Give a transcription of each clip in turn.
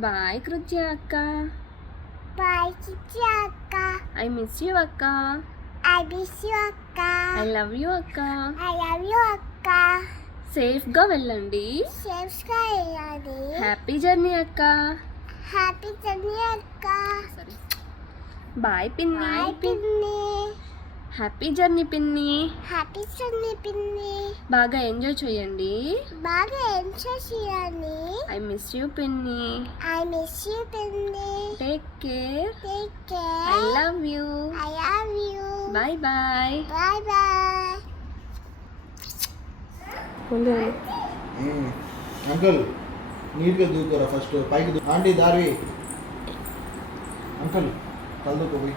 Bye Kritya అక్క. Bye Kritya అక్క. I miss you అక్క. ఐ మిస్ యూ అక్క. ఐ లవ్ యూ అక్క. ఐ లవ్ యూ అక్క. సేఫ్గా వెళ్ళండి. సేఫ్గా వెళ్ళండి. హ్యాపీ జర్నీ అక్క. హ్యాపీ జర్నీ అక్క. బాయ్ పిన్ని. బాయ్ పిన్ని. హ్యాపీ జర్నీ పిన్ని. హ్యాపీ జర్నీ పిన్ని. బాగా ఎంజాయ్ చేయండి. బాగా ఎంజాయ్ చేయండి. ఐ మిస్ యూ పిన్ని. ఐ మిస్ యూ పిన్ని. Take care. Take care. I love you. I love you. Bye bye. Bye bye. Uncle నీట్గా దూకోరా ఫస్ట్ పైకి ఆంటీ దారి అంకుల్ కలు దూకో పోయి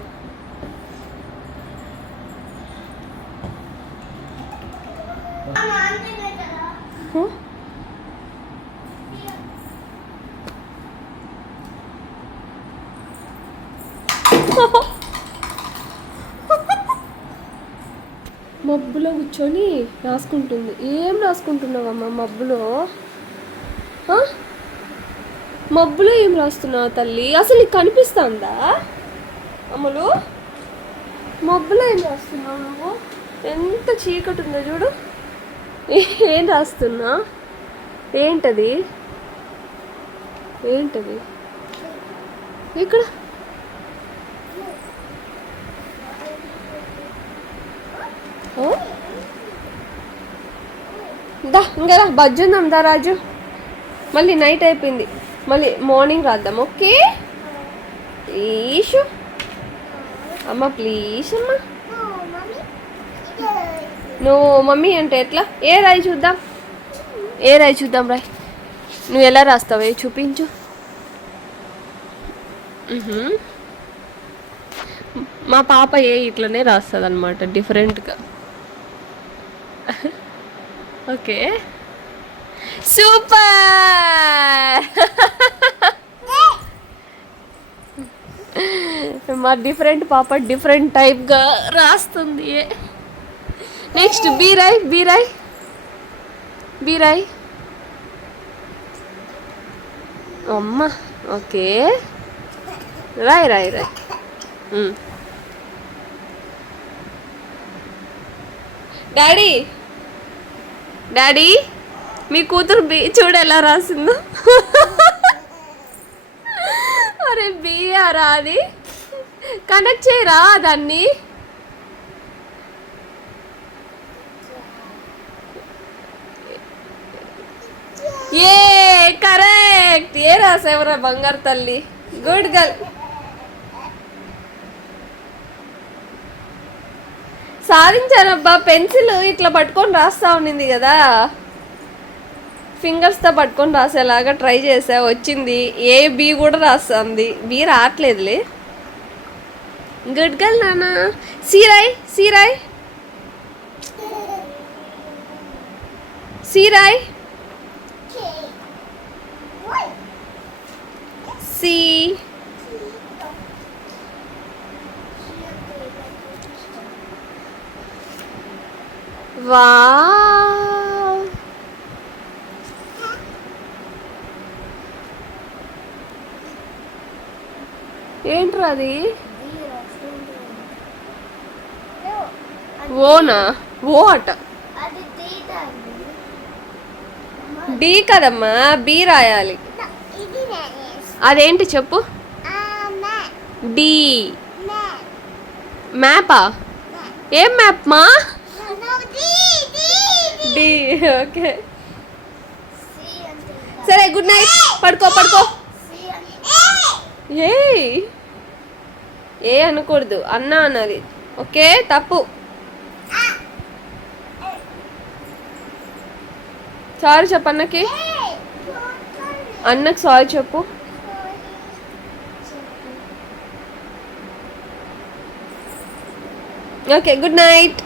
మబ్బులో కూర్చొని రాసుకుంటుంది. ఏం రాసుకుంటున్నావమ్మా మబ్బులో? మబ్బులో ఏం రాస్తున్నావు తల్లి? అసలు నీకు కనిపిస్తుందా అమ్మలు? మబ్బులో ఏం రాస్తున్నావు నువ్వు? ఎంత చీకటి ఉందో చూడు. ఏం రాస్తున్నా? ఏంటది? ఏంటది ఇక్కడ? దా ఇంకా రా బజ్జుందాం దా రాజు. మళ్ళీ నైట్ అయిపోయింది, మళ్ళీ మార్నింగ్ రాద్దాం. ఓకే ప్లీజ్ అమ్మ, ప్లీజ్ అమ్మ. నువ్వు మమ్మీ అంటే ఎట్లా? ఏ రాయి చూద్దాం, ఏ రాయి చూద్దాం. రాయి నువ్వు ఎలా రాస్తావే చూపించు. మా పాప ఇట్లనే రాస్తుంది అనమాట, డిఫరెంట్గా. Okay super. మా డిఫరెంట్ పాప డిఫరెంట్ టైప్గా రాస్తుంది. నెక్స్ట్ బీరాయ్ బీరాయ్ బీరాయ్ అమ్మ. ఓకే రాయ్ రాయ్ రాయ్. డాడీ డాడీ మీ కూతురు బి చూడు ఎలా రాసిందో. అరే బియారా, అది కనెక్ట్ చేయరా దాన్ని? ఏ కరెక్ట్. ఏ రాసేవరా బంగారు తల్లి, గుడ్ గర్ల్. సాధించానబ్బా. పెన్సిల్ ఇట్లా పట్టుకొని రాస్తా ఉన్నింది కదా, ఫింగర్స్తో పట్టుకొని రాసేలాగా ట్రై చేసా, వచ్చింది. ఏ బి కూడా రాస్తుంది, బి రావట్లేదులే. గుడ్ గర్ల్ నాన్న. సీరాయ్ సీరాయ్ సీరాయ్ సి. వావ్, ఏంట్రా అది? ఓనా? ఓ అట. డి కదమ్మా, బి రాయాలి. అదేంటి చెప్పు? డి. మ్యాపా? ఏం మ్యాప్ మా? డి. ఓకే సరే, గుడ్ నైట్. పడుకో పడుకో. ఏ అనకూడదు, అన్నా అన్నది. ఓకే తప్పు. సారీ చెప్పు అన్నకి. అన్నకి సారీ చెప్పు. Okay good night.